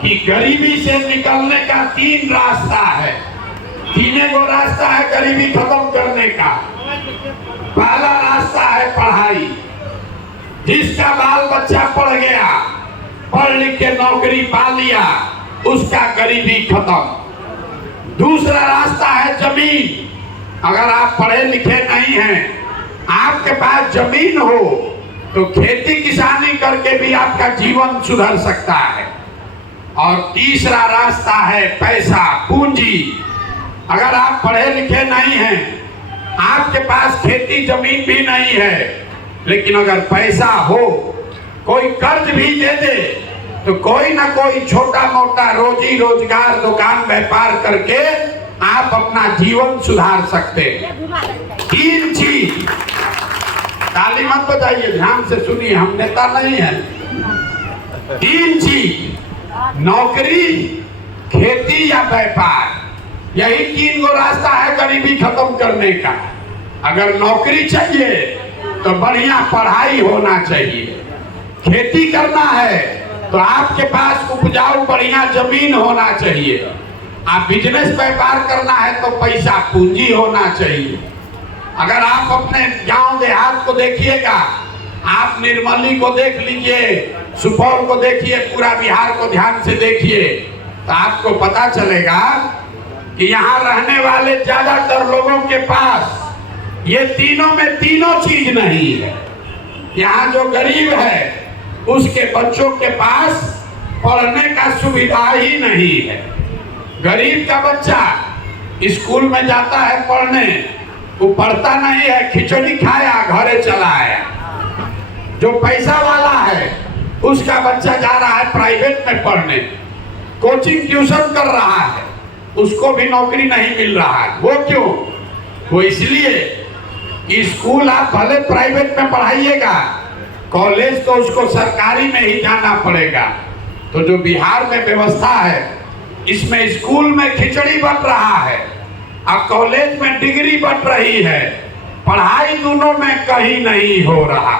कि गरीबी से निकलने का 3 रास्ता है। 3 गो रास्ता है गरीबी खत्म करने का। पहला रास्ता है पढ़ाई। जिसका बाल बच्चा पढ़ गया, पढ़ लिख के नौकरी पा लिया, उसका गरीबी खत्म। दूसरा रास्ता है जमीन। अगर आप पढ़े लिखे नहीं हैं, आपके पास जमीन हो तो खेती किसानी करके भी आपका जीवन सुधर सकता है। और तीसरा रास्ता है पैसा, पूंजी। अगर आप पढ़े लिखे नहीं हैं, आपके पास खेती जमीन भी नहीं है, लेकिन अगर पैसा हो, कोई कर्ज भी दे दे तो कोई ना कोई छोटा मोटा रोजी रोजगार दुकान व्यापार करके आप अपना जीवन सुधार सकते हैं। 3 चीज। ताली मत बजाइए, ध्यान से सुनिए, हम नेता नहीं हैं। 3 चीज, नौकरी, खेती या व्यापार। यही 3 गो रास्ता है गरीबी खत्म करने का। अगर नौकरी चाहिए तो बढ़िया पढ़ाई होना चाहिए। खेती करना है तो आपके पास उपजाऊ बढ़िया जमीन होना चाहिए। आप बिजनेस व्यापार करना है तो पैसा पूंजी होना चाहिए। अगर आप अपने गांव देहात को देखिएगा, आप निर्मली को देख लीजिए, सुपौल को देखिए, पूरा बिहार को ध्यान से देखिए, तो आपको पता चलेगा कि यहाँ रहने वाले ज्यादातर लोगों के पास ये तीनों में तीनों चीज नहीं है। यहाँ जो गरीब है उसके बच्चों के पास पढ़ने का सुविधा ही नहीं है। गरीब का बच्चा स्कूल में जाता है पढ़ने, वो पढ़ता नहीं है, खिचड़ी खाया घरे चला आया। जो पैसा वाला है उसका बच्चा जा रहा है प्राइवेट में पढ़ने, कोचिंग ट्यूशन कर रहा है, उसको भी नौकरी नहीं मिल रहा है। वो क्यों? वो इसलिए कि स्कूल आप भले प्राइवेट में पढ़ाइएगा, कॉलेज तो उसको सरकारी में ही जाना पड़ेगा। तो जो बिहार में व्यवस्था है, इसमें स्कूल में खिचड़ी बन रहा है और कॉलेज में डिग्री बन रही है, पढ़ाई दोनों में कहीं नहीं हो रहा।